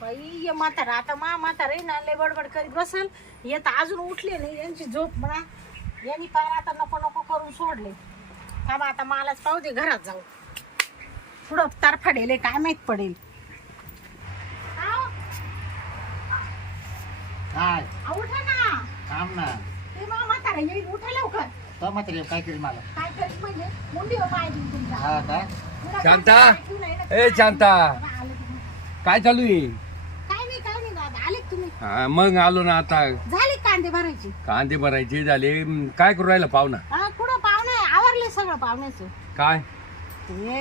बाई ये म्हातारा आता मा म्हातारा आहे ना लय बडबड करीत बसल. येत अजून उठले नाही यांची झोप म्हणा. यांनी पार आता नको नको करून सोडले. थांबा आता मलाच पाहू दे घरात जाऊ. पुढं तार फडेल काय माहीत पडेल. काय? उठा ना. थांब ना. ते मा म्हातारा येईल उठा लवकर. तो मात्र काय करेल मला? काय करीत म्हणजे? पाय तुमच्या. हा का? पुढं शांता? ना, ए. काय चालू आहे काय नाही काय नाही दादा आले का तुम्ही हा, मग आलो ना आता. झाले कांदे भरायचे. कांदे भरायचे झाले. म, काय करू राहिला पाहुणा? हा कुठं पाहुणे आवरले सगळं पाहुण्याचं. काय? ते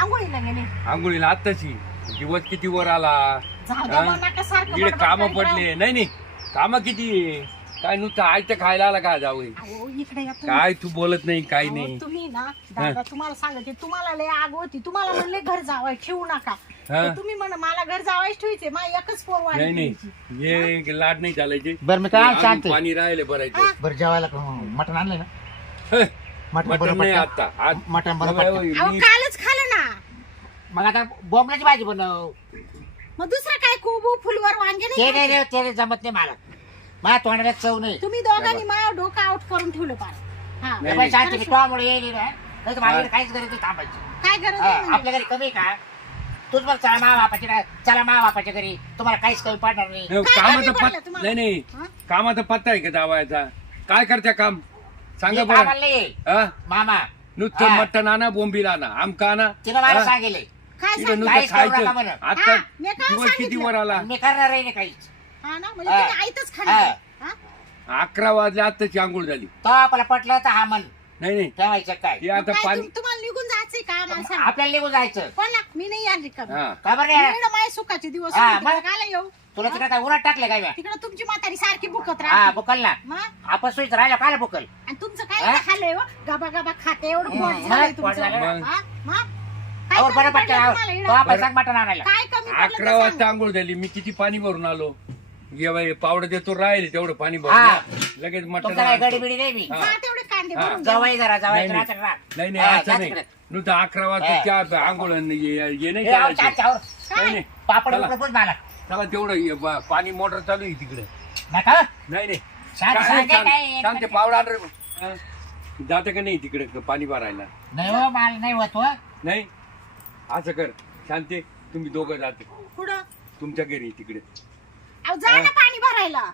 आंघोळीला गेले. आंघोळीला आत्ताची दिवस किती वर आला? जाऊ द्या हा? मग नका सारखं इकडे बडबड काम. पडले. नाही नाही. काम किती? आहे? काय नुसतं आयतं खायला आला का जाऊ अहो, इकडे या तुम्ही. काय तू बोलत नाही काय अहो, नाही. तुम्ही ना दादा तुम्हाला सांगते तुम्हाला लय आग होती. तुम्हाला म्हणले घर जावाय ठेवू नका. हा? तर तुम्ही म्हण मला घर जावायच ठेवायचे मा एकच पोर नाही वाढली नाही ये लाड नाही चालायचे. बरं मी काय सांगते? पाणी राहिले भरायचं. बरं जेवायला का- मटण आणलं ना? हे, मटण बरोबर नाही पटकन. आता आज. मटण बरोबर पटकन. अहो मी- कालच खाल्लं ना. मग आता बोंबलाची भाजी बनव. मग दुसरं काय कोबू फुलवर वांगे ते नाही नाही खायचे? रे, ते नाही जमत नाही मला. माझ्या तोंडाला चव नाही तुम्ही दोघांनी माझं डोकं आउट करून ठेवलं पार हा नाही, बाई शांती खरंच. तोमुळे येईल ना नाही तर माझ्या हा. घरी काहीच गरज नाही थांबायची काय गरज हा, नाही म्हणजे? आपल्या घरी कमी का तूच बघ चला मा बापाची चला मा बापाच्या घरी तुम्हाला काहीच कमी पडणार नाही काय कामाचा कमी पडलं पत तुम्हाला? नाही नाही हा? कामाचा पत्ता आहे का दावायचा काय करत्या काम सांगा हे बरं कामाला नाही येईल. हा? मामा नुसतं हा. मटण आणा बोंबील आणा आमका आणा तिनं मला हा? सांगेल काय इथं सांगितलं? नुसतं काहीच करू नका खायचं म्हणा. आता हा, मी काय दिवस किती सांगितलं? वर आला मी करणार आहे ना काहीच हा ना म्हणजे हा. तुम्ही हा? अकरा वाजले आताची आंघोळ झाली तो आपल्याला पटलं तर हा मन नाही नाही ठेवायचं काय मग आता काय पाणी तुम- तुम्हाला निघून जायचंय का सांगा. आपल्याला निघून जायचं पण ना, मी नाही आली का हा का बरं नाही? माय सुखाचे दिवस हा, होते, मग? येऊ तुला तिकडे काय उन्हात टाकले काय म्या? तिकडे तुमची म्हातारी सारखी बुकत हा राहते बुकल ना मग आपण सुईच राहिलो काय बुकल आणि तुमचं काय हा? खाल्लंय हो? गबा गबा खाते एवढं हम्म, पोट झालंय मग पोट तुमचं झालं. मग? हा? मग? काय और कमी बरं पडलं पटलं तुम्हाला तो इकडं? आपण सांग मटण आणायला काय कमी पडलं ते अकरा वाजता. आंघोळ झाली मी किती पाणी भरून आलो ये बाई पावडं देतो राहिले तेवढं पाणी हा. भरून लगेच मटण तुमचं काय आणतो. गडी बिडी नाही मी हा. जा तेवढे कांदे हा. भरून द्या. जवाई जरा जवाई नाही, नाही. राहतं राहा. नाही नाही हा, असं जा नाही तिकडे. नुसतं अकरा वाजता हा. आंघोळ आणि ये ये नाही हे आवर, करायचं. चार, चार. नाही नाही पापड चला. मला तेवढं ब- पाणी मोटर चालू आहे तिकडे नका नाही नाही काय सांग, काय- पावडा. हा. जाते का नाही तिकडे पाणी भरायला नाही हो मला नाही होत हो नाही असं कर शांती तुम्ही दोघं जाते कुठं तुमच्या घरी तिकडे अहो, जा ना पाणी भरायला.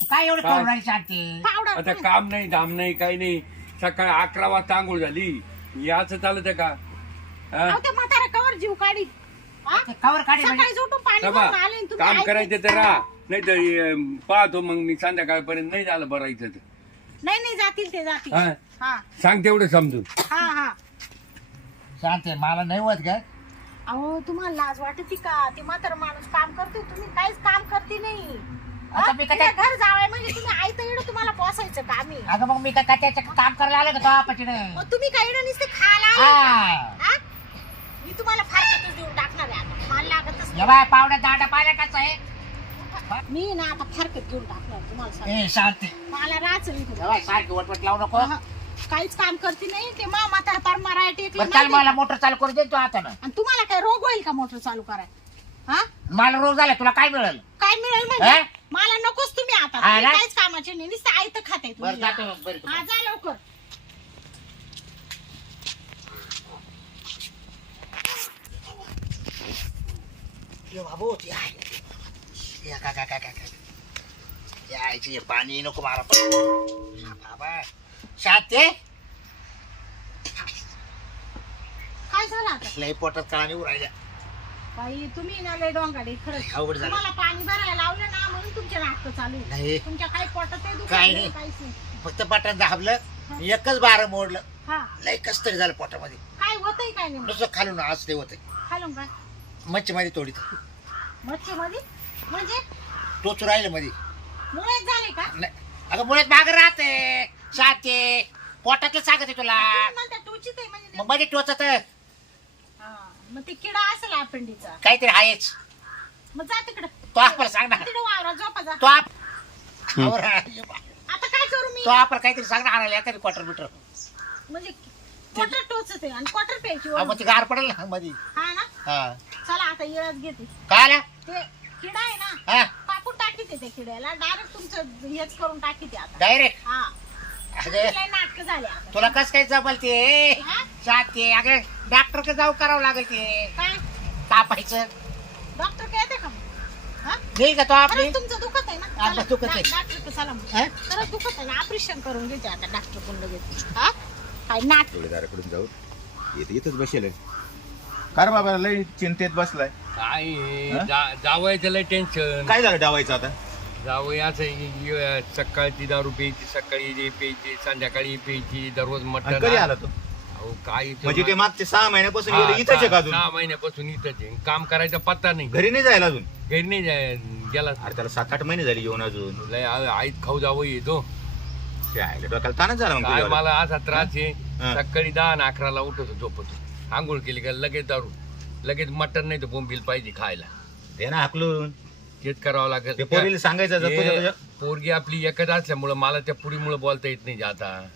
तू काय एवढं काय? करून राहिली शांती? पावडर आता काम नाही धाम नाही काही नाही. सकाळी अकरा वाजता आंघोळ झाली. याच चालत का? हा? अहो, त्या म्हातारा कवर जीव काढी. हा? ते कवर काढी म्हणजे. सकाळी उठून पाणी बाबा, भरून आले आणि तुम्ही काम ऐकत करायचं तर राहा. नाही तर पाहतो मग मी संध्याकाळपर्यंत नाही झालं भरायचं तर. नाही नाही जातील ते जातील. हा? हा. सांग तेवढं समजून. हा हा. शांती मला नाही होत का अहो तुम्हाला लाज वाटते का ते म्हातारा माणूस काम करते तुम्ही काहीच काम करते नाही? आता मी काय- तिला घर जावाय म्हणजे तुम्ही आई तर इकडं तुम्हाला पोसायचं का आम्ही अगं मग मी काय त्याच्या काम करायला आलो का तो मग तुम्ही काही इकडं नुसते खायला आले? हा हा? मी तुम्हाला फारकतच देऊन टाकणार आहे आता मला लागतच ये बाय पावडा दांडा पाहिला कसा आहे नाही. मी ना आता फारकत घेऊन टाकणार तुम्हाला सांगते. ए शांती मला नाही सारखी वटवट लावू नको हा. काहीच काम करते नाही ते मा म्हातारा पार बरं चाल मला? मोटर चालू करू दे तू आता ना आणि काय रोग होईल का मोटर चालू कराय हा मला रोग झाला तुला काय मिळेल काय मिळेल म्हणजे हा? मला नकोच तुम्ही आता हा तुम्ही ना? काहीच कामाचे नाही नुसतं आई तर खाते बरं जातो मग, बरं तू. हा जा लवकर ये बाबू ते आहे. ये का का का का का. यायची पाणी नको हा, बाबा शांती काय झालं आता. लय पोटात काळा निघू राहिल्या. बाई तुम्ही ना लय डोंगाडे खरंच. अवघड झालं. तुम्हाला पाणी भरायला लावलं ना म्हणून तुमचे नाटक चालू आहे. नाही. तुमच्या काही पोटात काय दुखत नाही. नाही. काहीच नाही. फक्त बटन दाबलं एकच बार मोडलं. हा. लय कस तरी झालं पोटामध्ये. काय होतंय काय नाही. नुसतं खालून आज ते होत खालून काय? मच्छी मध्ये थोडी मच्छी मध्ये म्हणजे? टोचू राहिलं मध्ये मुळेच झाले का? नाही. अगं मुळात माग राहते. शांती पोटातलं सांगते तुला. तुम्ही म्हणता टोचीत आहे म्हणजे मग मध्ये टोचत. मग ते किडा असेल अपेंडीचा काहीतरी आहेच. मग जा तिकडे. तो आपण सांग ना तिकडे वावरा झोपा जा. तो आप आवर. आता काय करू मी? तो काहीतरी सांग ना आणायला एखादी क्वार्टर बिटर म्हणजे क्वार्टर टोचत आहे आणि क्वार्टर प्यायची मग वरून. ती गार पडेल ना मध्ये हा ना? हा. चला आता घेते. काय आला? ते किडा आहे ना हा. कापून टाकीते त्या किड्याला. डायरेक्ट तुमचं हेच करून टाकीते आता. डायरेक्ट? हा. अगं. नाटक झाले आता. तुला कस काय जमल ते? हा? साथ ते अगं डॉक्टर जाऊ करावं लागेल ते. काय? तापायचं. डॉक्टर काय येते का हा? नाही का तो आपली? खरंच तुमचं दुखत आहे ना? आपलं चला, दुखत आहे. डॉ- डॉक्टर चला मग. हा? खरंच दुखत आहे ना? ऑपरेशन करून घ्यायचे आता डॉक्टर कोण लगेच. हा? काय नाट जोडीदाराकडून जाऊ. येत इथंच बसेल. कार बाबा लय चिंतेत बसलाय. काय हा? जा- जावयाचं लय टेन्शन काय झालं डावायचं आता? जावयाचं इ- इ- सकाळची दारू प्यायची सकाळी जे प्यायची संध्याकाळी प्यायची दररोज आणि मटण कधी आला तो? अहो, काय इथं म्हणजे ते मा- मागचे सहा महिन्यापासून हा, इथंच आहे का सहा अजून? सहा महिन्यापासून इथंच आहे. काम करायचा पत्ता नाही. घरी नाही जायला अजून? घरी नाही जाय- गेला. अरे त्याला सात आठ महिने झाले येऊन अजून. लय आ- आईत खाऊ जावं येतो ते. आहे, डोक्याला ताणच झाला मग काय तुझ्यावर. मला असा त्रास आहे. सकाळी दहा आणि अकराला उठतो झोपतो. आंघोळ केली का लगेच दारू. लगेच मटण नाही तर बोंबील पाहिजे खायला. दे ना हाकलून. तेच करावं लागेल. ते पोरीला सांगायचं जर तुझ्या- हे तुझ्या- पोरगी आपली एकच असल्यामुळं मला त्या पुरीमुळे बोलता येत नाही आता.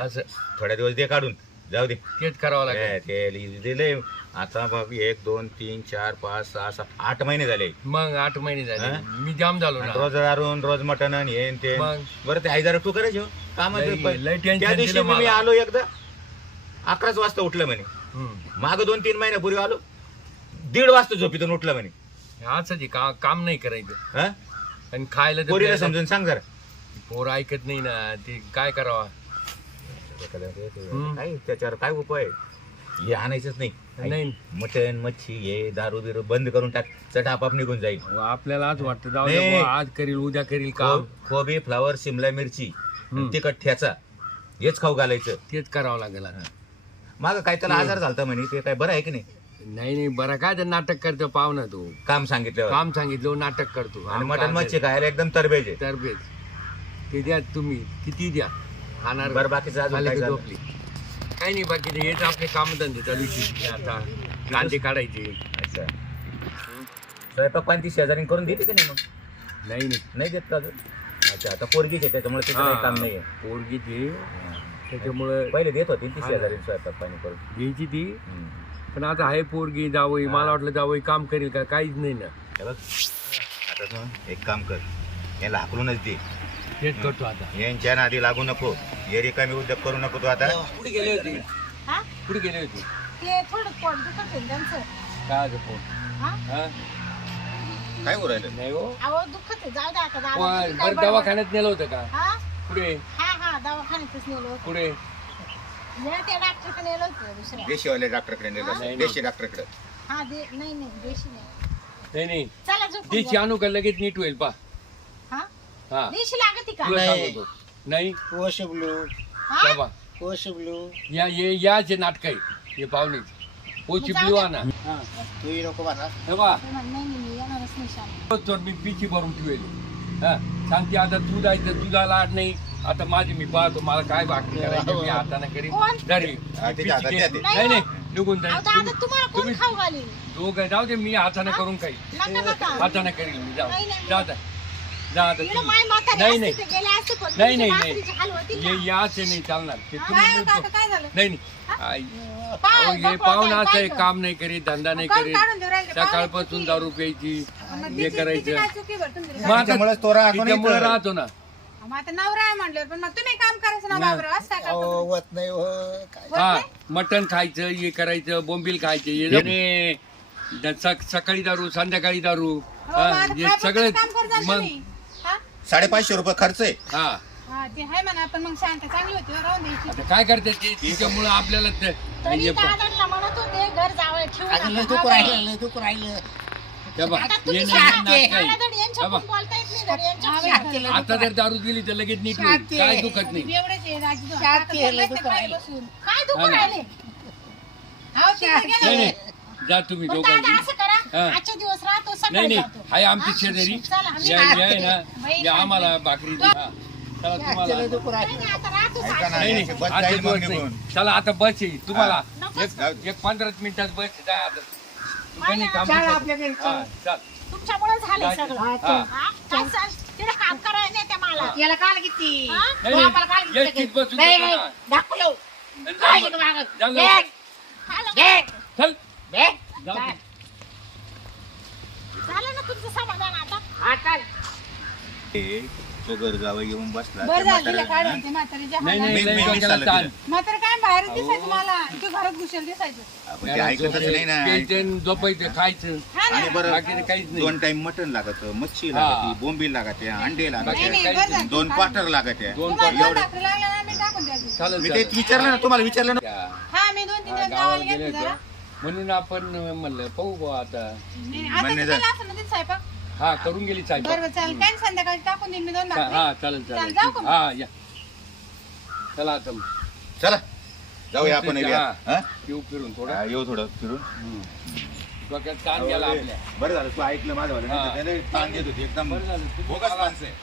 असं. थोड्या दिवस दे काढून. जाऊ दे तेच करावं हे, लागेल ते लि- दिले आता बघ एक दोन तीन चार पाच सहा सात आठ महिने झाले. मग आठ महिने झाले. हा? मी जाम झालो आणि ना रोज दारून रोज मटण आणि हे आणि ते. मग? बरं ते आई जरा तू करायचो काम लय tension त्या दिवशी दिलं मी मला. आलो एकदा. अकराच वाजता उठलं म्हणे. हम्म. माग दोन तीन महिन्यापूर्वी आलो. दीड वाजता झोपीतून उठलं म्हणे. का काम नाही करायचं. हा? आणि खायला तर पोरीला द्यायला- समजून सांग जरा. पोर ऐकत नाही ना. ते काय करावा? काय त्याच्यावर काय उपाय? हे आणायचंच नाही. नाही. मटन मच्छी हे दारू बिरू बंद करून टाक. चट आपाप निघून जाईल. आपल्याला आज वाटतं जाऊ दे नाही. बुवा, आज करील उद्या करील काम. खो- खोबी फ्लावर शिमला मिरची. तिखट ठ्याचा हेच खाऊ घालायचं. तेच करावं लागेल आता. माग काय त्याला आजार झालता म्हणे? ते काय बरं आहे की नाही? नाही नाही बरं काय ते नाटक करतो पाहुणा तू. काम सांगितल्यावर. काम सांगितलं नाटक करतो. आणि मटन मच्छी खायला एकदम तरबेज आहे. तरबेज. ते द्या तुम्ही किती द्या? खाणार. बरं बाकीचं अजून काय झालं? झोपली. काही नाही बाकी ते हेच आपले कामधंदे चालू आहे. आता कांदे काढायचे. अच्छा. स्वयंपाक पाणी ती शेजारी करून देते की नाही मग? नाही नाही. नाही देत का अजून? अच्छा आता पोरगीच आहे त्याच्यामुळे तिचं काही काम नाही पोरगीची त्याच्यामुळे पहिले देत होती ती हा. शेजारी स्वयंपाक पाणी करून. घ्यायची ती. हम्म. पण आता आहे पोरगी जावई. मला वाटलं जावई काम करेल का? काहीच नाही ना. हे बघ. आता तू एक काम कर. याला हाकलूनच दे. तेच करतो आता. यांच्या नादी लागू नको. हे रिकामी उद्योग करू नको तू आता. कुठे गेले होते. हा? कुठे गेले होते. ते थोडं पोट दुखत आहे त्यांचं. काय होतं फोन हा? हा? काय करू राहिलं? नाही हो. अहो दुखत आहे. जाऊ दे आता. पण दादा तुम्ही काय बरं बडबड- दवाखान्यात नेलं होतं का? हा? कुठे हा हा दवाखान्यातच नेलं होतं. कुठे डॉक्टरकडे नेलं होतं दुसऱ्या देशीवाले डॉक्टरकडे नेलं नाही, असेल. नाही. देशी डॉक्टरकडे. हा दे नाही नाही देशी नाही. नाही नाही. चला झोपून. आणू का? लगेच नीट होईल पा. हा? हा. देशी लागती का? तुला नाही. सांगतो. नाही. कोशबलू हा? बाबा. कोशबलू या ये याचे नाटक आहे हे पाहुणे पोची जाऊ दे. आणा. तूही नको म्हणा हे बा ते म्हणे, नाही नाही मी येणारच नाही शाळेत. तर मी पिची भरून ठेवेल. हा. सांगते आता तू जायचं तुझा लाड नाही. आता माझी मी पाहतो मला काय बाकी करायचं मी हाताने करीन. कोण? घरी. हा, तिच्या हातात द्या ते. नाही नाही निघून अहो, जाईल दादा तुम्हाला कोण तुम्ही- खाऊ घालील? दोघं जाऊ दे मी हाताने करून काही नका नका. हाताने करील मी जाऊ नाही, नाही. जा जा आता इकडं तुम्ही. माय म्हातारी नाही असती नाही तर गेले असते पण नाही, तुमची नाही, हाल होतील. याचे नाही चालणार ते तुम्ही काय. काय झालं नाही नाही आई. काय, अहो, हे पाहुणा काय, असं आहे काय काम नाही करीत धंदा नाही करीत काढून देऊ राहिले? सकाळपासून दारू प्यायची हे करायचं मग आता त्याच्यामुळेच तो राहतो नाही तिच्यामुळे तर. राहतो ना मग आता नवरा आहे म्हणल्यावर पण मग तुम्ही काम करायचं ना नाही. बाबरा असं का अहो होत नाही हो काय हा मटण खायचं हे करायचं बोंबील खायचे हे आणि द- सक- सकाळी दारू संध्याकाळी दारू हो, हा, मग आता हे काय सगळे काम करत असाल मग तुम्ही? साडेपाचशे रुपये खर्च आहे हा हा, ते आहे म्हणा पण मग शांत चांगली होती हो, राहून द्यायची आता काय करते ते तिच्यामुळे आपल्याला ते- तरी हे प- दादांना म्हणत होते घर जावं ठेवू अगं लय नका. दुःख राहिलं लय दुःख राहिलं हे बघ, आता हे तुम्ही नाही शाळेत नाटक आहे. मला धड यांच्याकडून हा बघ. बोलता येत नाही धड यांच्याकडून. शांती लय आता जर दारू दिली तर लगेच नीट होईल शांती. काय दुखत नाही एवढेच आहे राजू शांती आता आहे, लय बोलत दुःख नाही राहिलं. बसून. काय दुखू हा ना. राहिले हो, तिथे गेले. नाही नाही जा तुम्ही पण दोघांची दादा असं करा हा. आजच्या दिवस राहतो नाही सकाळी नाही जातो हाय आमची? शेजारी चला, आम्ही या या आहे ना या आम्हाला भाकरी दे. चला तुम्हाला नाही, नाही, आता बस आजच्या जाईल मग दिवस नाही. निघून. चला आता बस येईल तुम्हाला. एक एक पंधरा मिनिटात बस आहे. जा आता तू काम चला हा, चल. तुमच्यामुळे झालं जा. सगळं हा. हा? काय सर, तिकडे काम करायला नाही त्या मला याला काल किती हा? नाही, तो नाही. आम्हाला काल ये किती? तिथं बसून नाही बसा नाही ना. मग. बॅग, बॅग, चल बॅग. जाऊ. तुमचं समाधान आता हा चाल तो घर जावं येऊन बसला. बरं त्या झालं म्हाताऱ्या- काढायचे म्हातारीच्या नाही हातात. नाही मी- लई मी- मी डोक्याला चालत ताण. गेलं. म्हातारं काय बाहेर दिसायचं मला. तू घरात घुसेल दिसायचं. आपण ते ऐकतच नाही ना. टेन्शन झोपायचं खायचं. हा ना. आणि बरं काहीच नाही. दोन टाइम मटण लागत मच्छी हा. लागते बोंबील लागते अंडे नाही लागते नाही बरं. झालं. दोन तू क्वार्टर लागत. दोन तुम्हाला पाव- दोन भाकरी लागल्या ना मी टाकून द्यायचं. चालेल मी चालेल. तेच विचारलं ना तुम्हाला विचारलं ना. त्या, हा मी दोन तीन हा, दिवस गावाला गावाला गेले घेतली जरा. होते. म्हणून आपण म्हणलं पाहू बुवा आता. नाही, नाही, आता म्हणणे तुम्हाला असं ना स्वयंपाक हा करून गेली चालेल काय संध्याकाळी टाकून देईन मी दोन भाकरी हा चालेल चालेल, चालेल जाऊ का मग? हा या चला आता मग. चला जाऊया आपण. एरिया. हा? येऊ फिरून थोडं हा, येऊ थोडं फिरून. डोक्यात ताण गेला आपल्या बरं झालं तू ऐकलं माझं हा. त्याला ताण घेत होती एकदम बरं झालं. बोगस माणसं आहे.